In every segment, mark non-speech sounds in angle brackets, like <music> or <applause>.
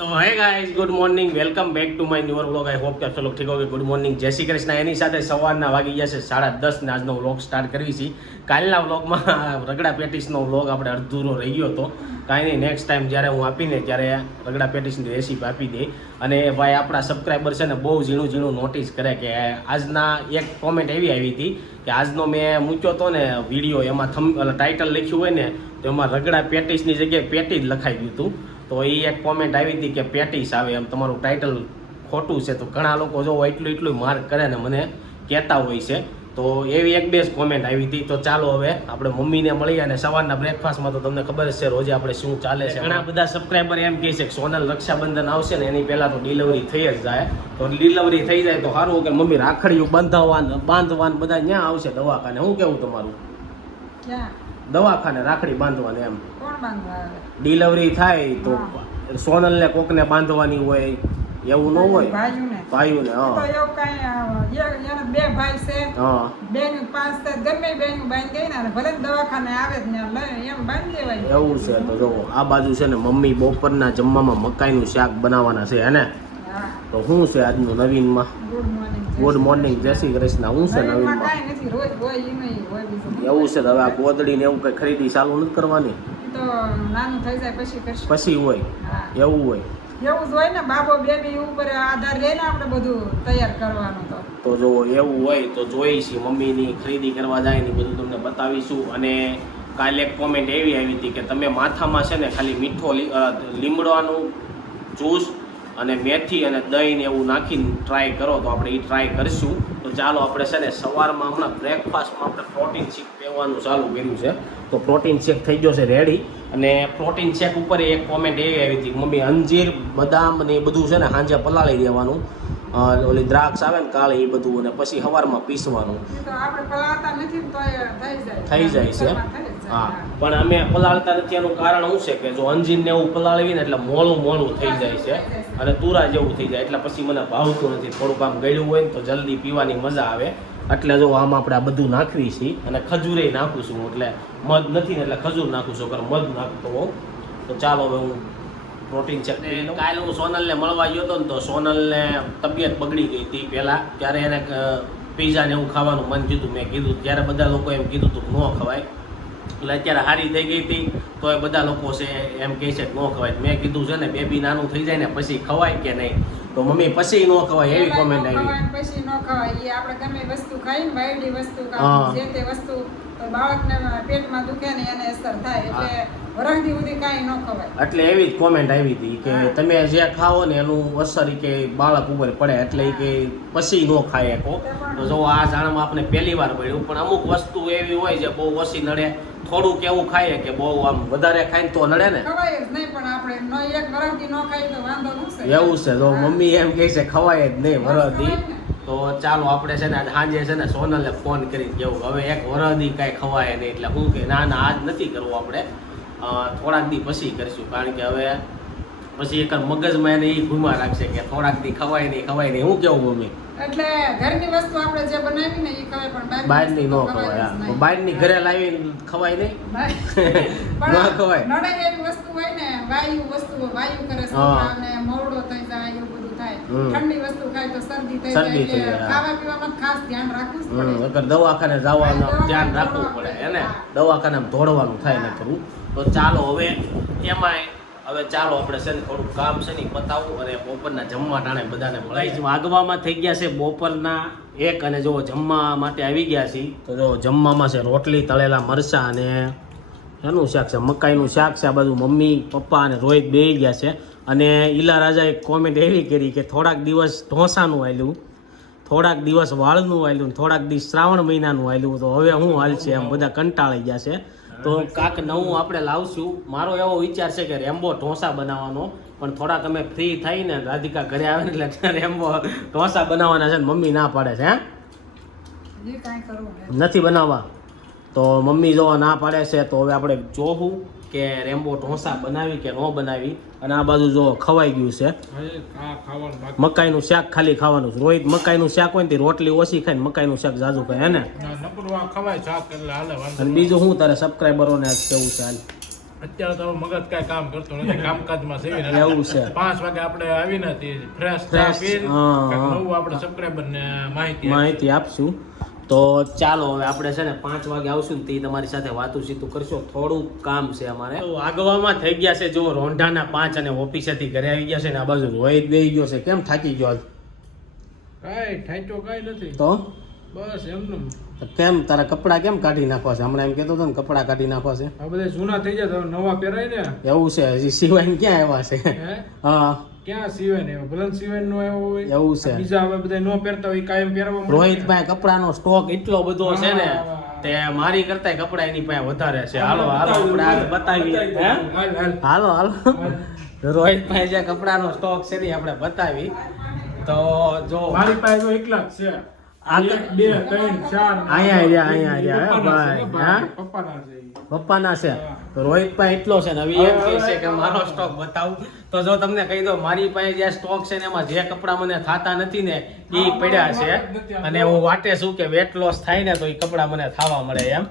તો hey guys good morning welcome back to my newer vlog I hope કે આપ લોકો ઠીક હોગે ગુડ મોર્નિંગ જય શ્રી કૃષ્ણ. એની સાથે સવારના વાગી ગયા છે સાડા દસ ને આજનો વ્લોગ સ્ટાર્ટ કરવી છે. કાલના વ્લોગમાં <laughs> રગડા પેટીસનો વ્લોગ આપણે અડધૂરો રહી ગયો હતો. કાંઈ નહીં નેક્સ્ટ ટાઈમ જ્યારે હું આપીને ત્યારે રગડા પેટીસની રેસીપી આપી દે. અને ભાઈ, આપણા સબસ્ક્રાઈબર છે ને બહુ ઝીણું ઝીણું નોટિસ કરે કે આજના એક કોમેન્ટ એવી આવી હતી કે આજનો મેં મૂક્યો હતો ને વીડિયો એમાં થમ ટાઇટલ લખ્યું હોય ને, તો એમાં રગડા પેટીસની જગ્યાએ પેટી જ લખાઈ ગયું હતું. તો એ એક કોમેન્ટ આવી હતી કે પેટીસ આવે એમ. તમારું ટાઇટલ ખોટું છે. તો ઘણા લોકો જો એટલું એટલું માર્ક કરે ને મને કહેતા હોય છે. તો એવી એક બે જ કોમેન્ટ આવી હતી. તો ચાલો હવે આપણે મમ્મીને મળી અને સવારના બ્રેકફાસ્ટમાં તો તમને ખબર જ છે રોજે આપણે શું ચાલે છે. ઘણા બધા સબસ્ક્રાઈબર એમ કહે છે કે સોનલ રક્ષાબંધન આવશે ને એની પહેલાં તો ડિલિવરી થઈ જ જાય. તો ડિલિવરી થઈ જાય તો સારું. કે મમ્મી રાખડીયું બાંધવાન બાંધવાન બધા ત્યાં આવશે દવાખાને. હું કેવું તમારું? ક્યાં? દવાખાને રાખડી બાંધવાને એમ. ડિલિવરી થાય તો સોનલને કોકને બાંધવાની હોય એવું ન હોય. ભાઈઓને ભાઈઓને તો હા એવું કાંઈ બે ભાઈ છે. હા. બેન પાંચ ગમે બેન બાંધી ને ભલે દવાખાને આવે જ ને એમ બાંધી લેવાય એવું છે તો જો આ બાજુ છે ને મમ્મી બપોરના જમવામાં મકાઈનું શાક બનાવવાના છે હે ને? તો શું છે આજનું નવીનમાં? ગુડ મોર્નિંગ જય શ્રી કૃષ્ણ. હું છે બીજું. એવું છે તો હવે આ ગોદડી ને એવું કઈ ખરીદી ચાલુ નથી કરવાની? તો નાનું થઈ જાય પછી હોય. એવું હોય. એવું જ હોય ને બાબો બેબી ઉપર આધાર રહે ને આપણે બધું તૈયાર કરવાનું તો. તો જો એવું હોય તો જોઈશી મમ્મીની ખરીદી કરવા જાય ને બધું તમને બતાવીશું. અને કાલે એક કોમેન્ટ એવી આવી હતી કે તમે માથામાં છે ને ખાલી મીઠો લીમડવાનું જ્યુસ અને મેથી અને દહીં ને એવું નાખીને ટ્રાય કરો તો આપણે એ ટ્રાય કરીશું. તો ચાલો આપણે છે ને સવારમાં હમણાં બ્રેકફાસ્ટમાં આપણે પ્રોટીન શેક પીવાનું ચાલુ કર્યું છે. તો પ્રોટીન શેક થઈ ગયો છે રેડી અને પ્રોટીન શેક ઉપર એક કોમેન્ટ એવી આવી હતી મમ્મી અંજીર બદામ ને એ બધું છે ને સાંજે પલાળી દેવાનું. ઓલી દ્રાક્ષ આવે ને કાળી એ બધું અને પછી સવારમાં પીસવાનું. થઈ જાય. છે. હા. પણ અમે પલાળતા નથી એનું કારણ શું છે કે જો અંજીર ને એવું પલાળવી ને એટલે મોળું મોળું થઈ જાય છે અને તુરા જેવું થઈ જાય એટલે પછી મને ભાવતું નથી. થોડુંક આમ ગળ્યું હોય ને તો જલ્દી પીવાની મજા આવે. એટલે જો આમ આપણે આ બધું નાખવી છીએ અને ખજૂરે નાખું છું એટલે મધ નથી ને એટલે ખજૂર નાખું છું અગર મધ નાખતો હોઉં તો ચાલો હવે હું પ્રોટીન છે કાલે હું સોનલને મળવા ગયો હતો ને તો સોનલને તબિયત બગડી ગઈ હતી પહેલાં. ત્યારે એને પીઝા ને એવું ખાવાનું મન કીધું મેં કીધું. ત્યારે બધા લોકો એમ કીધું હતું ન ખવાય. એટલે અત્યારે હારી થઈ ગઈ હતી તો એ બધા લોકો છે એમ કહે છે કે ન ખવાય. મેં કીધું છે ને બેબી નાનું થઈ જાય ને પછી ખવાય કે નહીં? તો મમ્મી પછી ન ખવાય એવી કોમેન્ટ આવી. પછી ન ખવાય. એ આપણે ગમે વસ્તુ ખાઈ ને વાયડી વસ્તુ. જે તે વસ્તુ તો બાળકને પેટમાં દુખે ને એને અસર થાય. એટલે વરસથી સુધી કાંઈ ન ખવાય. એટલે એવી જ કોમેન્ટ આવી હતી કે તમે જે ખાઓ ને એનું અસર કે બાળક ઉપર પડે. એટલે કે પછી ન ખાય કો તો જો આ જાણવા આપણે પહેલી વાર મળ્યું પણ અમુક વસ્તુ એવી હોય જે બહુ ઓછી નડે. થોડુંક એવું ખાઈએ કે બહુ આમ વધારે ખાઈને તો નડે ને? ખવાય જ નહીં પણ આપણે એક વરસથી ન ખાઈ તો વાંધો ન એવું છે તો મમ્મી એમ કહે છે ખવાય જ નહીં વરદી તો ચાલો આપણે છે ને આજ સાંજે છે ને સોનલે ફોન કરી કેવું હવે એક વરદી કાંઈ ખવાય નહીં એટલે હું કે ના ના આજ નથી કરવું આપણે. થોડાક દી પછી કરીશું કારણ કે હવે પછી એક મગજમાં એને એ ઘુમા રાખશે કે થોડાકથી ખવાય નહીં ખવાય નહીં હું કેવું મમ્મી? એટલે ઘરની વસ્તુ આપણે જે બનાવી ને એ ખવાય પણ બહારની <laughs> ન ખવાય બહારની ઘરે લાવી ખવાય નહીં? ન ખવાય. નડે એવી વસ્તુ હોય ને વાયુ વસ્તુ વાયુ કરે હા. છોકરાઓને મોરડો થઈ જાય એવું બધું થાય. ઠંડી વસ્તુ ખાય તો શરદી થઈ જાય એટલે ખાવા પીવામાં ખાસ ધ્યાન રાખવું પડે. અગર દવાખાને જવાનું ધ્યાન રાખવું પડે એને દવાખાને ધોડવાનું થાય ને કરવું તો ચાલો હવે એમાંય હવે ચાલો આપણે છે ને થોડુંક કામ છે ને પતાવું અને બપોરના જમવા ટાણે બધાને મળાય છે આગવામાં થઈ ગયા છે બપોરના એક અને જો જમવા માટે આવી ગયા છે તો જો જમવામાં છે રોટલી તળેલા મરચાં અને એનું શાક છે? મકાઈનું શાક છે આ બધું મમ્મી પપ્પા અને રોહિત બે ગયા છે. અને ઈલા રાજા એક કોમેન્ટ એવી કરી કે થોડાક દિવસ ઢોસાનું આવેલું થોડાક દિવસ વાળનું આવેલું થોડાક દિવસ શ્રાવણ મહિનાનું આવેલું તો હવે શું હાલ છે? એમ બધા કંટાળી ગયા છે. તો કાંક નવું આપણે લાવશું. મારો એવો વિચાર છે કે રેમ્બો ઢોસા બનાવવાનો. પણ થોડાક અમે ફ્રી થઈ ને રાધિકા ઘરે આવે ને એટલે <laughs> રેમ્બો ઢોસા બનાવવાના છે ને મમ્મી ના પાડે છે હે. નથી બનાવવા. તો મમ્મી જો ના પાડે છે તો હવે આપણે જોવું કે રેમ્બો ઢોસા બનાવી કે ન બનાવી? અને આ બાજુ જો ખવાઈ ગયું છે. મકાઈનું શાક ખાલી ખાવાનું છે. રોહિત મકાઈનું શાક હોય ને રોટલી ઓછી ખાય ને મકાઈનું શાક જાજુ ખાય હે ને? અને બીજું શું તારે સબસ્ક્રાઈબરોને આજ કેવું છે હાલ? અત્યારે તો મગજ કાંઈ કામ કરતું નથી <laughs> કામકાજમાં સેવી નથી. એવું છે. પાંચ વાગે આપણે આવીને ફ્રેશ હા, હા. નવું આપણે સબસ્ક્રાઈબર ને માહિતી માહિતી આપશું. તો ચાલો હવે આપણે છે ને પાંચ વાગે આવશું ને તે તમારી સાથે વાતું સીતું કરશો. થોડું કામ છે અમારે. તો આગવામાં થઈ ગયા છે જો રોંઢાના પાંચ અને ઓફિસેથી ઘરે આવી ગયા છે ને આ બાજુ રોહિત બેહી ગયો છે. કેમ થાકી ગયો આજ? કાંઈ ઠાઈટો કાંઈ નથી. તો? બસ એમનું કેમ તારા કપડા કેમ કાઢી નાખવા છે? હમણાં એમ કહેતો હતો ને કપડા કાઢી નાખવા છે. આ બધા જૂના થઈ જાય તો નવા પહેરાય ને? એવું છે હજી સિવાય ક્યાં આવ્યા છે? હા. ક્યાં સિવાય ને? ભલન સિવેન નો એવો હોય? એવું છે. બીજા હવે બધા નો પહેરતા હોય કાયમ પહેરવા મળે. રોહિતભાઈ કપડાનો સ્ટોક એટલો બધો છે ને તે મારી કરતા કપડા એની પાસે વધારે છે. હાલો હાલો આપણે બતાવી હાલ હાલ. હાલો રોહિતભાઈ જે કપડાનો સ્ટોક છે ને આપણે બતાવી. તો જો મારી પાસે તો એકલા જ છે. પપ્પાના છે, ભાઈ, હા? પપ્પાના છે ઈ. પપ્પાના છે તો રોહિતભાઈ એટલો છે ને હવે એમ કહે છે કે મારો સ્ટોક બતાવું. તો જો તમને કહી દો મારી પાસે જે સ્ટોક છે ને એમાં જે કપડા મને થાતા નથી ને એ પડ્યા છે. અને હું વાટે શું કે વેટ લોસ થાય ને તો એ કપડા મને થાવા મળે એમ.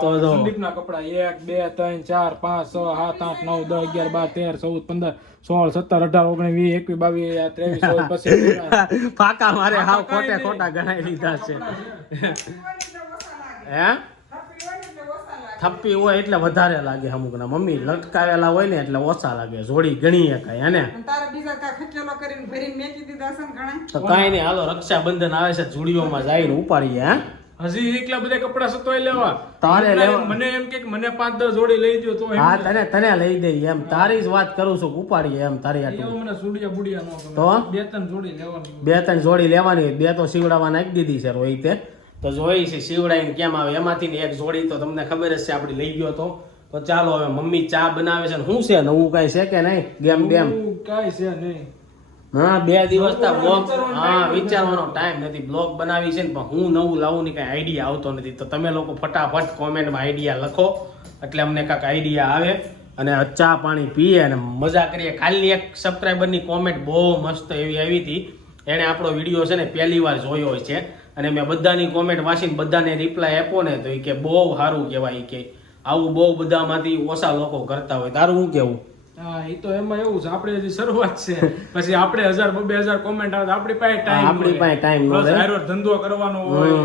તો જો. સંદીપના કપડા એક બે ત્રણ ચાર પાંચ છ સાત આઠ નવ દસ અગિયાર બાર તેર ચૌદ પંદર સોળ સત્તર અઢાર ઓગણીસ વીસ એકવીસ બાવીસ ત્રેવીસ ચોવીસ પચીસ <laughs> મારે હાવ ખોટે ખોટા ગણાઈ લીધા છે. <laughs> હે? થપ્પી હોય એટલે વધારે લાગે અમુકના. મમ્મી લટકાવેલા હોય ને એટલે ઓછા લાગે. જોડી ગણી તારે બીજા કાંઈ ખચેલો કરીને ભરીને મેકી દીધા છે ને ઘણા? તો કાંઈ નહીં હાલો રક્ષાબંધન આવે છે જુડીઓમાં જઈને ઉપાડીએ હે? હજી એકલા બધા કપડા સતોય લેવા. તારે લેવા. મને એમ કે મને પાંચ દસ જોડી લઈ દો તો હા તને તને લઈ દઈ એમ. તારી જ વાત કરું છું ઉપાડીએ એમ તારી આટલું. મને સુડિયા બુડિયા નો તો? બે ત્રણ જોડી લેવાની બે ત્રણ જોડી લેવાની બે તો સીવડાવવા નાખી દીધી છે રોહિતે. તો જોઈ છે શિવડાઈને કેમ આવે? એમાંથી એક જોડી તો તમને ખબર જ છે આપણે લઈ ગયો તો. તો ચાલો હવે મમ્મી ચા બનાવે છે શું છે? નવું કઈ છે કે નહીં? ગેમ બેમ કઈ છે નહીં. હા બે દિવસ તા બ્લોગ હા વિચારવાનો ટાઈમ નથી. બ્લોગ બનાવી છે ને પણ હું નવું લાવું ની કઈ આઈડિયા આવતો નથી. તો તમે લોકો ફટાફટ કોમેન્ટમાં આઈડિયા લખો. એટલે અમને કાંઈક આઈડિયા આવે. અને ચા પાણી પીએ અને મજા કરીએ. કાલની એક સબસ્ક્રાઈબરની કોમેન્ટ બહુ મસ્ત એવી આવી હતી. એણે આપણો વીડિયો છે ને પહેલી વાર જોયો છે. અને મેં બધાની કોમેન્ટ વાંચીને બધાને રિપ્લાય આપો ને તો એ કે બહુ સારું કહેવાય કે આવું બહુ બધામાંથી ઓછા લોકો કરતા હોય. તારું શું કેવું હા એ તો એમાં એવું છે આપણે હજી શરૂઆત છે. પછી આપણે હજાર બે હજાર કોમેન્ટ આવે આપણી પાસે ટાઈમ આપણી પાસે ટાઈમ ન ધંધો કરવાનો હોય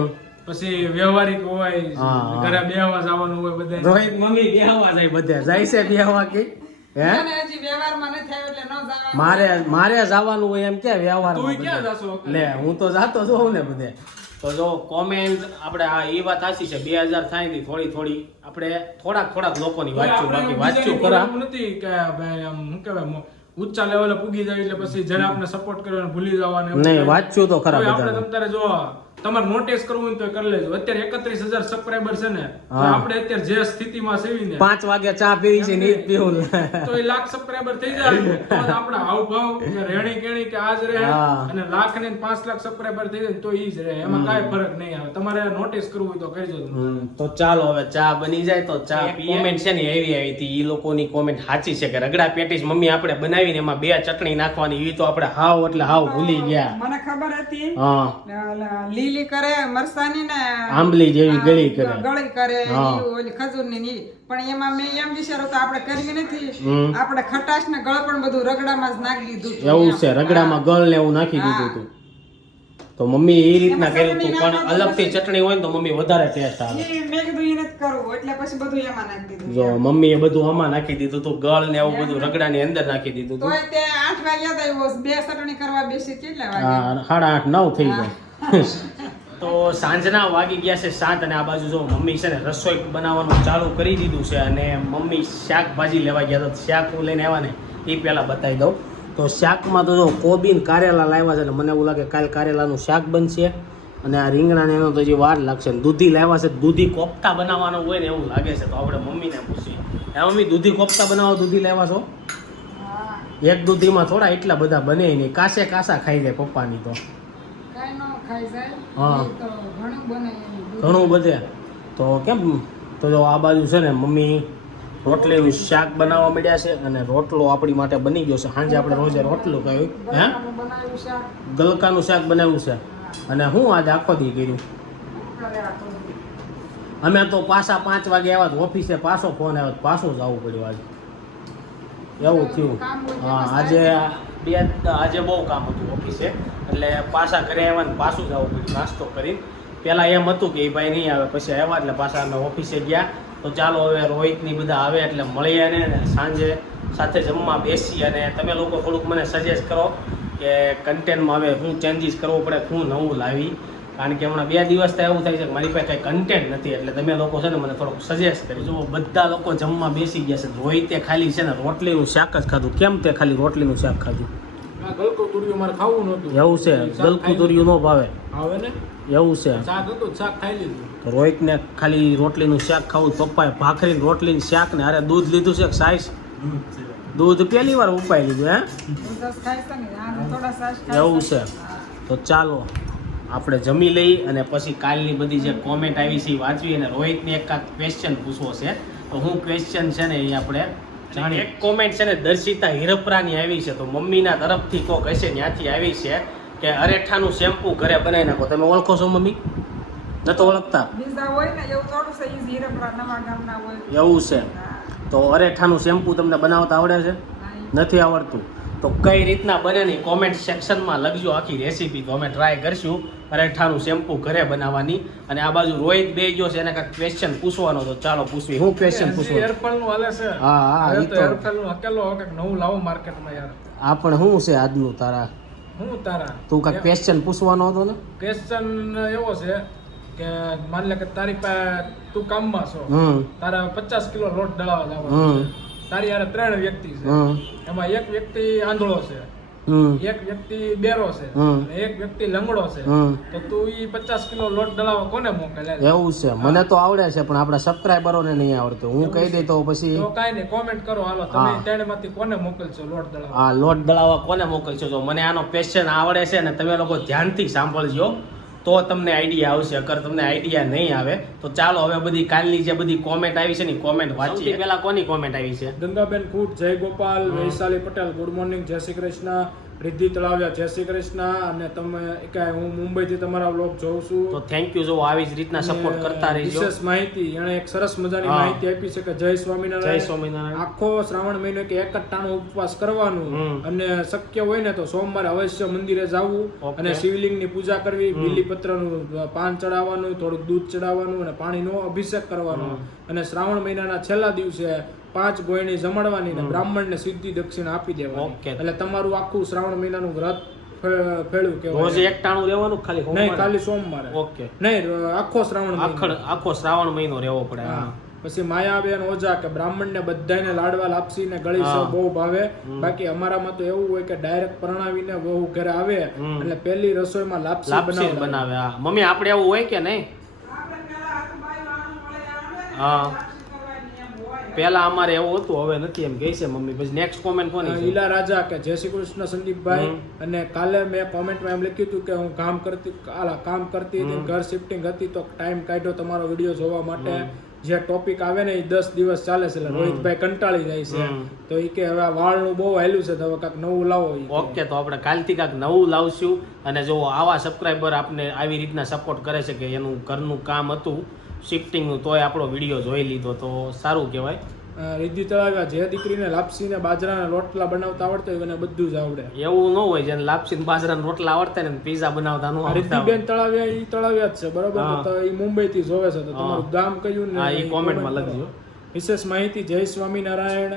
પછી વ્યવહારિક હોય હા. ઘરે બેહવા જવાનું હોય બધા રોહિત મમ્મી બેહવા જાય બધા. જાય છે બેહવા કે? હે? અને હજી વ્યવહારમાં નથી આવ્યો એટલે ન જવાનું. મારે મારે જવાનું હોય એમ કે વ્યવહાર તું ક્યાં જાશો? લે હું તો જાતો જ હોઉં ને બધે. તો જો કોમેન્ટ આપણે આ એ વાત સાચી છે બે હજાર થાય ને થોડી થોડી આપણે થોડાક થોડાક લોકોની વાંચ્યું બાકી વાંચ્યું ખરા એવું નથી કે ભાઈ આમ શું કહેવાય ઊંચા લેવલે પૂગી જાય એટલે પછી જેને આપણે સપોર્ટ કર્યો ભૂલી જવાને નહીં. વાંચ્યું તો ખરા આપણે તમતારે જોવા જો તમારે નોટિસ કરવું હોય તો કરી લેજો. અત્યારે એકત્રીસ હજાર સબસ્ક્રાઈબર છે ને આપણે અત્યારે જે સ્થિતિમાં સેવી ને પાંચ વાગે ચા પીવી છે ને પીવું તો એ લાખ સબસ્ક્રાઇબર થઈ જાય ને, તો આપણા હાવભાવ રેણી કેણી કે આજ રહે અને લાખ ને પાંચ લાખ સબસ્ક્રાઇબર થઈ જાય તો ઈ જ રહે. એમાં કાંઈ ફરક નહીં આવે. તમારે નોટિસ કરવું હોય તો કરજો. તો ચાલો હવે ચા બની જાય તો ચા કોમેન્ટ છે ને એવી આવી હતી. ઈ લોકોની કોમેન્ટ સાચી છે કે રગડા પેટીસ મમ્મી આપણે બનાવીને એમાં બે ચટણી નાખવાની. એવી તો આપણે હાવ એટલે હાવ ભૂલી ગયા. મને ખબર હતી હા. લીલી કરે મરસાની ને આંબલી જેવી ગળી કરે. ગળી કરે ઓલી ખજૂરની ની પણ એમાં મેં એમ વિચારો તો આપણે કરી નથી. આપણે ખટાશ ને ગળ પણ બધું રગડામાં જ નાખી દીધું એવું છે રગડામાં ગળ ને એવું નાખી દીધું હતું. તો મમ્મી એ રીતના કર્યું હતું? પણ અલગથી ચટણી હોય ને તો મમ્મી વધારે ટેસ્ટ આવે. મેં કીધું ઈ નથી કરવું એટલે પછી બધું એમાં નાખી દીધું. જો મમ્મી એ બધું આમાં નાખી દીધું હતું ગળ ને એવું બધું રગડાની અંદર નાખી દીધું હતું. તોય તે આઠ વાગ્યા હતા બે ચટણી કરવા બેસી કેટલા વાગ્યા હા સાડા આઠ નવ થઈ જાય તો સાંજના વાગી ગયા છે સાત અને આ બાજુ જો મમ્મી છે ને રસોઈ બનાવવાનું ચાલુ કરી દીધું છે અને મમ્મી શાકભાજી લેવા ગયા હતા શાક હું લઈને આવ્યા ને એ પહેલાં બતાવી દઉં. તો શાકમાં તો જો કોબી ને કારેલા લાવ્યા છે ને મને એવું લાગે કાલ કારેલાનું શાક બનશે અને આ રીંગણાને એનો તો હજી વાર લાગશે ને દૂધી લાવ્યા છે દૂધી કોફતા બનાવવાનું હોય ને એવું લાગે છે તો આપણે મમ્મીને પૂછીએ. હે મમ્મી દૂધી કોફતા બનાવો દૂધી લાવ્યા છો? એક દૂધીમાં થોડા એટલા બધા બને નહીં કાસે કાસા ખાઈ જાય પપ્પાની તો. ખાઈ જાય હા. તો ઘણું બધે. તો કેમ? તો જો આ બાજુ છે ને મમ્મી રોટલી શાક બનાવવા મળ્યા છે અને રોટલો આપણી માટે બની ગયો છે. સાંજે આપણે રોજે રોટલું કહ્યું હે? ગલકાનું શાક. બનાવ્યું છે. અને હું આજે આખો દી કર્યું. અમે તો પાછા પાંચ વાગે આવ્યા તો ઓફિસે પાછો ફોન આવ્યો પાછું જવું પડ્યું આજે. એવું થયું. હા આજે બે, આજે બહુ કામ હતું ઓફિસે. એટલે પાછા ઘરે આવ્યા ને પાછું જવું પડ્યું નાસ્તો કરીને. પહેલાં એમ હતું કે એ ભાઈ નહીં આવે, પછી આવ્યા એટલે પાછા અમે ઓફિસે ગયા. તો ચાલો હવે રોહિતની બધા આવે એટલે મળીએ ને સાંજે સાથે જમવા બેસી અને તમે લોકો થોડુંક મને સજેસ્ટ કરો કે કન્ટેન્ટમાં હવે શું ચેન્જીસ કરવો પડે શું નવું લાવી. કારણ કે હમણાં બે દિવસથી એવું થાય છે કે મારી પાસે કંઈ કન્ટેન્ટ નથી એટલે તમે લોકો છે ને મને થોડુંક સજેસ્ટ કરી જુઓ બધા લોકો જમવા બેસી ગયા છે. રોહિતે ખાલી છે ને રોટલીનું શાક જ ખાધું. કેમ તે ખાલી રોટલીનું શાક ખાધું? એવું છે. ગલકું તુરિયું ન ભાવે. લીધું. આવે ને? એવું છે. શાક હતું શાક ખાઈ લીધું. રોહિતને ખાલી રોટલીનું શાક ખાવું પપ્પાએ ભાખરીને રોટલીનું શાક ને અરે દૂધ લીધું છે સાઈઝ દૂધ પહેલી વાર ઉપાય લીધું હે? એવું છે. તો ચાલો. આપણે જમી લઈ અને પછી કાલની બધી જે કોમેન્ટ આવી છે એ વાંચવી અને રોહિતને એકાદ ક્વેશ્ચન પૂછવો છે. તો હું ક્વેશ્ચન છે ને એ આપણે જાણીએ. એક કોમેન્ટ છે ને દર્શિતા હિરપરાની આવી છે તો મમ્મીના તરફથી કોક હશે ત્યાંથી આવી છે કે અરેઠાનું શેમ્પુ ઘરે બનાવી નાખો. તમે ઓળખો છો મમ્મી? નતો ઓળખતા? બીજા હોય ને એવું છે ગામના હોય. એવું છે. તો અરેઠાનું શેમ્પુ તમને બનાવતા આવડે છે? નથી આવડતું? તો કઈ રીતના બને ની કોમેન્ટ સેક્શનમાં લખજો આખી રેસીપી તો અમે ટ્રાય કરશું. અરેઠાનું શેમ્પુ ઘરે બનાવવાની અને આ બાજુ રોહિત બે ગયો છે એને કાંઈક ક્વેશ્ચન પૂછવાનો તો ચાલો પૂછવી. હું ક્વેશ્ચન પૂછવાનું? હેરફોલનું હાલે છે. હા, હા, ઈ તો તો- નું હકેલો કંઈક નવું લાવો માર્કેટમાં યાર. આ પણ શું છે આજનું તારા? હું તારા? તું કાંઈક ક્વેશ્ચન પૂછવાનો હતો ને? ક્વેશ્ચન એવો છે કે માન લે કે તારી પાસે તું કામમાં છો. તારા પચાસ કિલો લોટ દળાવવા જવાનો તારી યારે ત્રણ વ્યક્તિ છે. એમાં એક વ્યક્તિ આંધળો છે. એક વ્યક્તિ બેરો છે એક વ્યક્તિ લંગડો છે. તો તું ઈ પચાસ કિલો લોટ ડલાવો કોને મોકલે એવું છે. મને તો આવડે છે પણ આપણા સબસ્ક્રાઈબરોને નહીં આવડતું. હું કહી દઈ તો પછી તો કાઈ નહીં કોમેન્ટ કરો. હાલો હા. તમે ત્રણમાંથી કોને મોકલશો લોટ દળાવા? આ લોટ દળાવવા કોને મોકલશો? તો મને આનો પેશન આવડે છે ને તમે લોકો ધ્યાનથી સાંભળજો. તો તમને આઈડિયા આવશે. અગર તમને આઈડિયા નહીં આવે તો ચાલો હવે બધી કાલની જે બધી કોમેન્ટ આવી છે ને કોમેન્ટ વાંચીએ. પહેલા કોની કોમેન્ટ આવી છે? ગંગાબેન કુટ જય ગોપાલ વૈશાલી પટેલ ગુડ મોર્નિંગ જય શ્રી કૃષ્ણ. રિદ્ધિ તળાવ્યા. જય શ્રી કૃષ્ણ. અને તમે કે હું મુંબઈથી તમારા વ્લોગ જોઉં છું. તો થેન્ક યુ જો આવી જ રીતના સપોર્ટ કરતા રહેજો. વિશેષ માહિતી એણે એક સરસ મજાની માહિતી આપી છે કે જય જય સ્વામિનારાયણ. સ્વામિનારાયણ આખો શ્રાવણ મહિનો કે એક જ ઉપવાસ કરવાનું. અને શક્ય હોય ને તો સોમવારે અવશ્ય મંદિરે જવું. અને શિવલિંગની પૂજા કરવી બીલીપત્રનું પાન ચડાવવાનું થોડુંક દૂધ ચડાવવાનું અને પાણીનો અભિષેક કરવાનો. અને શ્રાવણ મહિનાના છેલ્લા દિવસે પાંચ ગોયણી જમાડવાની ને બ્રાહ્મણને સિદ્ધિ દક્ષિણા આપી દેવાની. એટલે તમારું આખું શ્રાવણ મહિનાનું વ્રત ફે- કે રોજ એક ટાણું રહેવાનું ખાલી નહીં ખાલી સોમવારે. ઓકે નહીં આખો શ્રાવણ. આખડ આખો શ્રાવણ મહિનો રહેવો પડે હા. પછી માયાબેન ઓજા કે બ્રાહ્મણને બધાને લાડવા લાપસી ને ગળી સૌ બહુ ભાવે. બાકી અમારામાં તો એવું હોય કે ડાયરેક્ટ પરણાવીને બહુ ઘરે આવે. એટલે પેલી રસોઈમાં લાપસી લાપસી જ બનાવે મમ્મી આપણે એવું હોય કે નહીં? ને, હા. લાપસી કરવાની એમ હોય. પહેલા અમારે એવું હતું હવે નથી એમ કહે છે મમ્મી. પછી નેક્સ્ટ કોમેન્ટ કોની છે? ઈલા રાજા કે જય શ્રી કૃષ્ણ સંદીપભાઈ. અને કાલે મેં કોમેન્ટમાં એમ લખ્યું હતું કે હું કામ કરતી આલા કામ કરતી હતી ઘર શિફ્ટિંગ હતી તો ટાઈમ કાઢ્યો તમારો વીડિયો જોવા માટે. જે ટોપિક આવે ને એ દસ દિવસ ચાલે છે એટલે રોહિતભાઈ કંટાળી જાય છે. તો એ કે હવે આ વાળનું બહુ હાલ્યું છે તો હવે કાંક નવું લાવો ઓકે તો આપણે કાલથી કાંક નવું લાવશું. અને જો આવા સબસ્ક્રાઈબર આપને આવી રીતના સપોર્ટ કરે છે કે એનું ઘરનું કામ હતું શિફ્ટિંગનું તોય આપણો વીડિયો જોઈ લીધો તો સારું કહેવાય. રિદ્ધિ તળાવ્યા જે દીકરીને લાપસી ને બાજરાના રોટલા બનાવતા આવડતા હોય એને બધું જ આવડે. એવું ન હોય જેને લાપસી ને બાજરાના રોટલા આવડતા ને પીઝા બનાવતા નું આવડતા રિદ્ધિબેન તળાવ્યા એ તળાવ્યા જ છે બરોબર? તો એ મુંબઈ થી જોવે છે તો તમારું ગામ કયું ને એ કોમેન્ટમાં લખજો. વિશેષ માહિતી જય સ્વામિનારાયણ.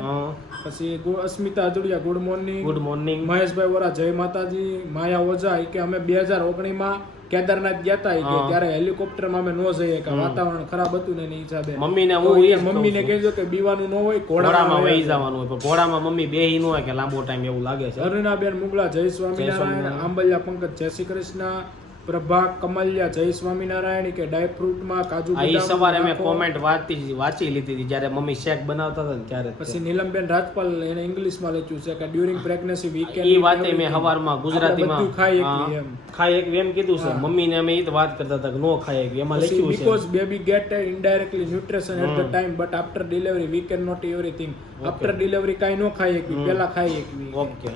પછી Asmita Ajudiya good morning good morning Maheshbhai Vora જય માતાજી. માયા ઓઝા કે અમે બે હજાર ઓગણીમાં કેદારનાથ ગયા હતા કે ત્યારે હેલિકોપ્ટરમાં અમે ન જઈએ કે વાતાવરણ ખરાબ હતું ને એની હિસાબે. મમ્મીને હું એ મમ્મીને કહેજો કે બીવાનું ન હોય ઘોડામાં વહી જવાનું હોય પણ ઘોડામાં મમ્મી બેહી ન હોય કે લાંબો ટાઈમ એવું લાગે છે. અરુણાબેન મુગલા જય સ્વામિનારાયણ. આંબલિયા પંકજ જય શ્રી કૃષ્ણ. પ્રભા કમલિયા જય સ્વામિનારાયણ કે ડ્રાય ફ્રૂટમાં કાજુ એ સવારે મેં કોમેન્ટ વાંચી વાંચી લીધી હતી જ્યારે મમ્મી શેક બનાવતા હતા ત્યારે પછી નીલમબેન રાજપાલ એને ઇંગ્લિશમાં લખ્યું છે કે ડ્યુરિંગ પ્રેગ્નન્સી વીકેન્ડ એ વાતે મેં હવારમાં ગુજરાતીમાં ખાઈ હા, એમ. ખાઈ એક એમ કીધું છે. મમ્મીને અમે એ વાત કરતા હતા કે નો ખાઈ એક એમાં લખ્યું છે. Because baby get indirectly nutrition at the time but after delivery we can not everything. After delivery કાંઈ ન ખાઈ શકવી પહેલા ખાઈ એક ઓકે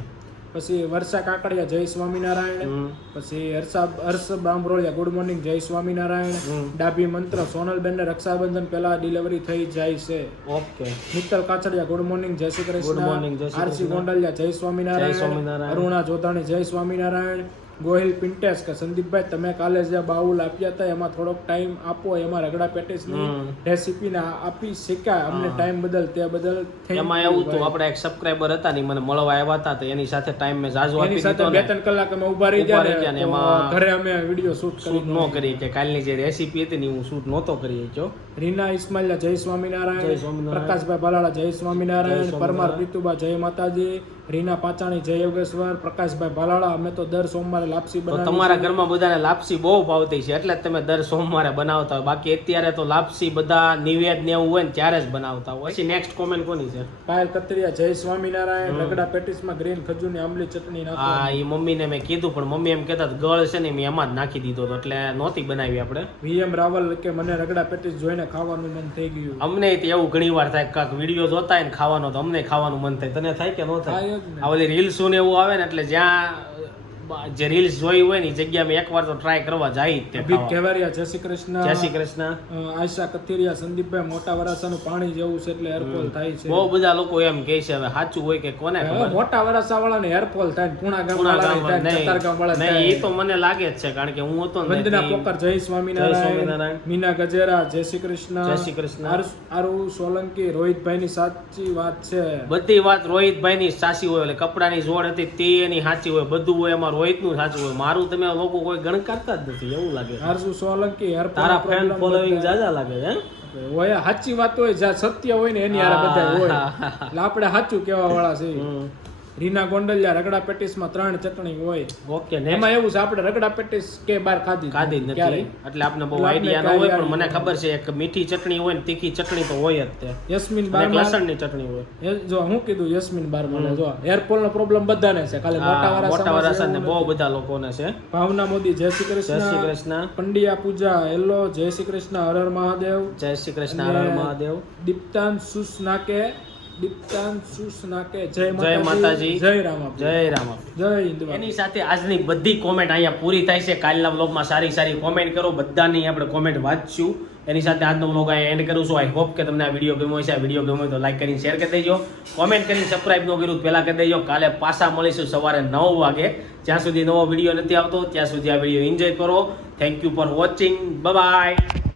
પછી વર્ષા કાકડિયા જય સ્વામિનારાયણ. પછી હર્ષા હર્ષ બામરોલિયા ગુડ મોર્નિંગ જય સ્વામિનારાયણ. ડાભી મંત્ર સોનલબેન ને રક્ષાબંધન પહેલા ડિલિવરી થઈ જાય છે. Okay. Mittal Kachadiya good morning જય શ્રી કૃષ્ણ. આરસી ગોંડલિયા જય સ્વામિનારાયણ. જય સ્વામિનારાયણ. અરુણા જોધાણી જય સ્વામિનારાયણ. ગોહિલ પિન્ટેસ કે સંદીપભાઈ તમે કાલે જે બાઉલ આપ્યા હતા એમાં થોડોક ટાઈમ આપો એમાં રગડા પેટીસની. રેસીપી ને આપી શીખ્યા અમને ટાઈમ બદલ તે બદલ એમાં એવું તો આપણે એક સબસ્ક્રાઇબર હતા ને મને મળવા આવ્યા હતા તો એની સાથે ટાઈમ મેં જાજો એની આપી સાથે દીધો બે ત્રણ કલાક અમે ઊભા રહી ગયા ને એમાં ઘરે અમે વીડિયો શૂટ શૂટ કરી ન કરી કે કાલની જે રેસીપી હતી ને હું શૂટ નહોતો કરી શક્યો રીના ઇસ્માઇલા જય સ્વામિનારાયણ. પ્રકાશભાઈ ભલાળા જય સ્વામિનારાયણ પરમાર. પ્રીતુબા જય માતાજી રીના પાચાણી જય યોગેશ્વર પ્રકાશભાઈ ભલાળા અમે તો દર સોમવારે લાપસી બનાવી તમારા. ઘરમાં બધાને લાપસી બહુ ભાવતી છે એટલે તમે દર સોમવારે બનાવતા હોય. બાકી અત્યારે તો લાપસી બધા નિવેદ ને એવું હોય ને ત્યારે જ બનાવતા હોય. પછી નેક્સ્ટ કોમેન્ટ કોની છે? પાયલ કતરિયા જય સ્વામિનારાયણ રગડા પેટીસમાં ગ્રીન ખજૂરની આમલી ચટણી નાખો. આ એ મમ્મીને મેં કીધું પણ મમ્મી એમ કહેતા ગળ છે ને મેં એમાં જ નાખી દીધો હતો એટલે નહોતી બનાવી આપણે. વીએમ રાવલ કે મને રગડા પેટીસ જોઈને ખાવાનું મન થઈ ગયું. અમને એવું ઘણી વાર થાય કાંક વીડિયો જોતા હોય ને ખાવાનો તો અમને ખાવાનું મન થાય. તને થાય કે ન થાય. આ બધી રીલ્સો ને એવું આવે ને એટલે જ્યાં જે રીલ્સ જોઈ હોય ને એ જગ્યામાં એકવાર તો ટ્રાય કરવા જાય તે અભિત કેવારિયા જય શ્રી કૃષ્ણ. જય શ્રી કૃષ્ણ. આયશા કથિરિયા સંદીપભાઈ મોટા વરાસાનું પાણી જેવું છે એટલે હેરફોલ થાય છે. બહુ બધા લોકો એમ કહે છે હવે સાચું હોય કે કોને ખબર? મોટા વરાસા વાળાને હેરફોલ થાય ને પૂણા ગામ વાળા. ચતાર ગામ વાળા નહીં, એ તો મને લાગે જ છે કારણ કે હું હતો વંદના પોકર જય સ્વામિનારાયણ. મીના ગજેરા જય શ્રી કૃષ્ણ. જય શ્રી કૃષ્ણ. આરુ- આરુ સોલંકી રોહિતભાઈ ની સાચી વાત છે. બધી વાત રોહિતભાઈ ની સાચી હોય એટલે કપડાની જોડ હતી તે એની સાચી હોય બધું હોય એમાં રોહિતનું સાચું હોય. મારું તમે લોકો કોઈ ગણકારતા જ નથી એવું લાગે. આરસુ સોલંકી હર તારા ફ્રેન્ડ ફોલોઈંગ જાજા લાગે છે હોય સાચી વાત હોય જ્યાં સત્ય હોય ને એની હારે બધા હોય. એટલે આપણે સાચું કહેવા વાળા છે. રીના ગોંડલિયા રગડા પેટીસમાં ત્રણ ચટણી હોય. ઓકે ને એમાં એવું છે આપણે રગડા પેટીસ કે બાર ખાધી ખાધી નથી. એટલે આપને બહુ આઈડિયા ના હોય પણ મને ખબર છે એક મીઠી ચટણી હોય ને તીખી ચટણી તો હોય જ તે. યસ્મિન બાર લસણની ચટણી હોય. જો હું કીધું યસ્મિન બાર મને જો હેરફોલ નો પ્રોબ્લેમ બધાને છે ખાલી મોટા વાળા મોટા વાળા ને બહુ બધા લોકોને છે. ભાવના મોદી જય શ્રી જય શ્રી કૃષ્ણ. પંડિયા પૂજા હેલો જય શ્રી કૃષ્ણ હર હર મહાદેવ. જય શ્રી કૃષ્ણ હર હર મહાદેવ. દીપ્તાન સુસ જય જય માતાજી. જય રામ જય રામ જય હિન્દુ એની સાથે આજની બધી કોમેન્ટ અહીંયા પૂરી થાય છે. કાલના વ્લોગમાં સારી સારી કોમેન્ટ કરો. બધાની આપણે કોમેન્ટ વાંચશું. એની સાથે આજનો અહીંયા એન્ડ કરું છું. આઈ હોપ કે તમને આ વીડિયો ગમ્યો હશે. આ વીડિયો ગમ્યો તો લાઈક કરીને શેર કરી દેજો. કોમેન્ટ કરીને સબસ્ક્રાઇબ ન કર્યું પહેલાં કરી દેજો. કાલે પાછા મળીશું સવારે નવ વાગે. જ્યાં સુધી નવો વીડિયો નથી આવતો ત્યાં સુધી આ વીડિયો એન્જોય કરો. Thank you for watching bye